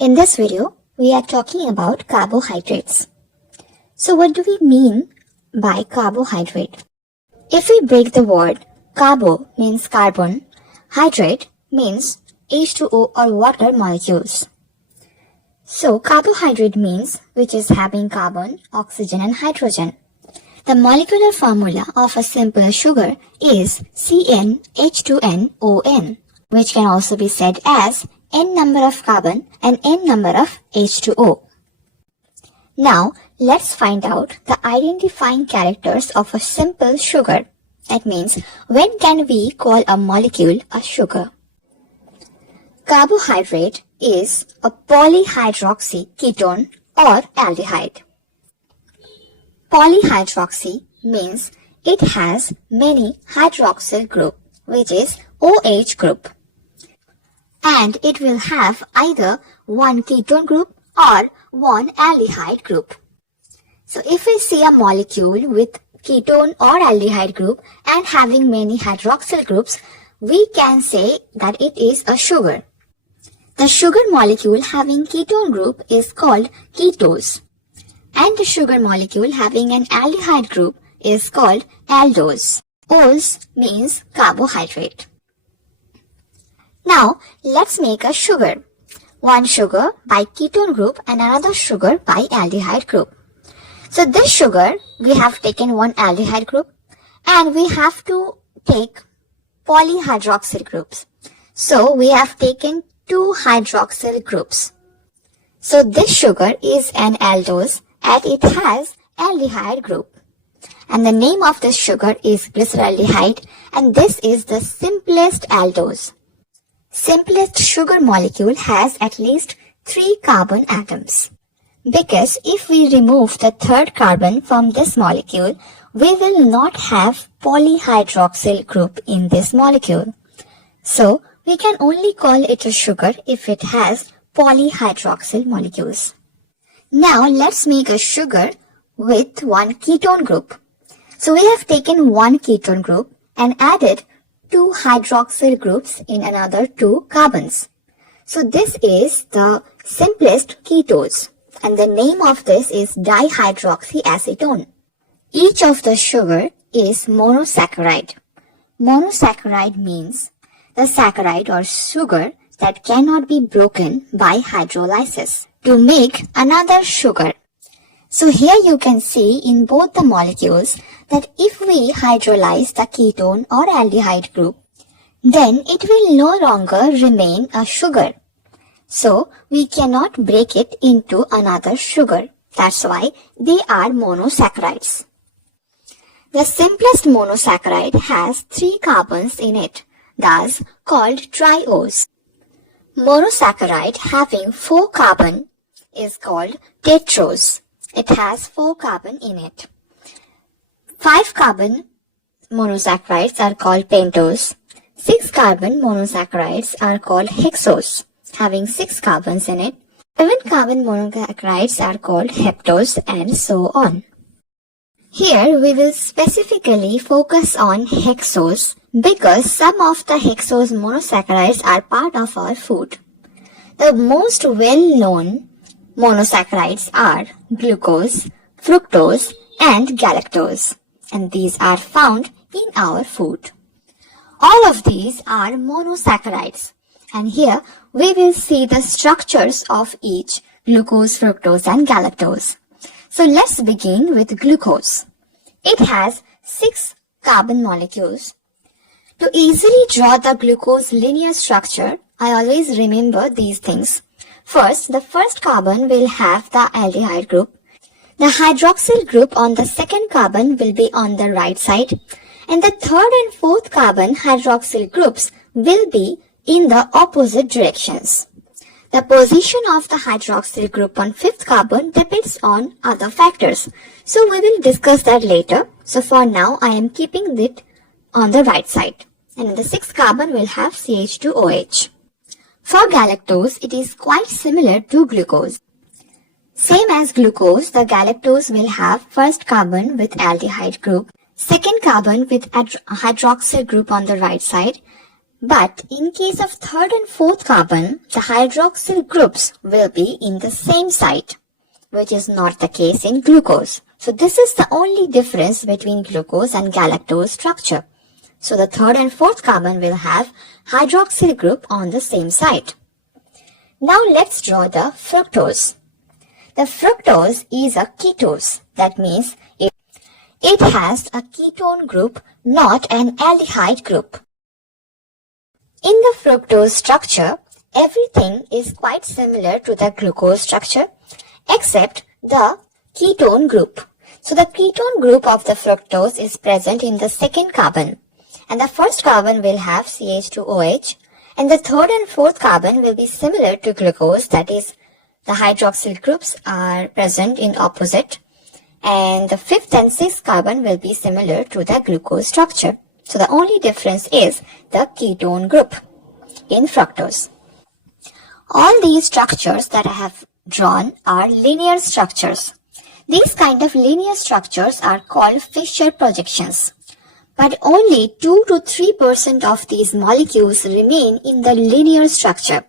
In this video, we are talking about carbohydrates. So what do we mean by carbohydrate? If we break the word, carbo means carbon, hydrate means H2O or water molecules. So carbohydrate means which is having carbon, oxygen and hydrogen. The molecular formula of a simple sugar is CnH2nOn, which can also be said as N number of carbon and N number of H2O. Now, let's find out the identifying characters of a simple sugar. That means, when can we call a molecule a sugar? Carbohydrate is a polyhydroxy ketone or aldehyde. Polyhydroxy means it has many hydroxyl group, which is OH group. And it will have either one ketone group or one aldehyde group. So if we see a molecule with ketone or aldehyde group and having many hydroxyl groups, we can say that it is a sugar. The sugar molecule having ketone group is called ketose. And the sugar molecule having an aldehyde group is called aldose. Ose means carbohydrate. Now, let's make a sugar. One sugar by ketone group and another sugar by aldehyde group. So this sugar, we have taken one aldehyde group and we have to take polyhydroxyl groups. So we have taken two hydroxyl groups. So this sugar is an aldose and it has aldehyde group. And the name of this sugar is glyceraldehyde, and this is the simplest aldose. Simplest sugar molecule has at least 3 carbon atoms. Because if we remove the third carbon from this molecule, we will not have polyhydroxyl group in this molecule. So, we can only call it a sugar if it has polyhydroxyl molecules. Now, let's make a sugar with one ketone group. So, we have taken one ketone group and added 2 hydroxyl groups in another 2 carbons. So this is the simplest ketose, and the name of this is dihydroxyacetone. Each of the sugar is monosaccharide. Monosaccharide means the saccharide or sugar that cannot be broken by hydrolysis to make another sugar. So here you can see in both the molecules that if we hydrolyze the ketone or aldehyde group, then it will no longer remain a sugar. So we cannot break it into another sugar. That's why they are monosaccharides. The simplest monosaccharide has 3 carbons in it, thus called triose. Monosaccharide having 4 carbon is called tetrose. It has 4 carbon in it. 5 carbon monosaccharides are called pentose. 6 carbon monosaccharides are called hexose, having 6 carbons in it. 7 carbon monosaccharides are called heptose, and so on. Here we will specifically focus on hexose because some of the hexose monosaccharides are part of our food. The most well-known monosaccharides are glucose, fructose, and galactose, and these are found in our food. All of these are monosaccharides, and here we will see the structures of each glucose, fructose, and galactose. So let's begin with glucose. It has 6 carbon molecules. To easily draw the glucose linear structure, I always remember these things. First, the first carbon will have the aldehyde group. The hydroxyl group on the second carbon will be on the right side, and the third and fourth carbon hydroxyl groups will be in the opposite directions. The position of the hydroxyl group on fifth carbon depends on other factors. So we will discuss that later. So for now, I am keeping it on the right side. And the sixth carbon will have CH2OH. For galactose, it is quite similar to glucose. Same as glucose, the galactose will have first carbon with aldehyde group, second carbon with hydroxyl group on the right side, But in case of third and fourth carbon, the hydroxyl groups will be in the same site, which is not the case in glucose. So this is the only difference between glucose and galactose structure. So the third and fourth carbon will have hydroxyl group on the same site. Now let's draw the fructose. The fructose is a ketose. That means it has a ketone group, not an aldehyde group. In the fructose structure, everything is quite similar to the glucose structure except the ketone group. So the ketone group of the fructose is present in the second carbon, and the first carbon will have CH2OH, and the third and fourth carbon will be similar to glucose, that is, the hydroxyl groups are present in opposite, and the fifth and sixth carbon will be similar to the glucose structure. So the only difference is the ketone group in fructose. All these structures that I have drawn are linear structures. These kind of linear structures are called Fischer projections. But only 2 to 3% of these molecules remain in the linear structure.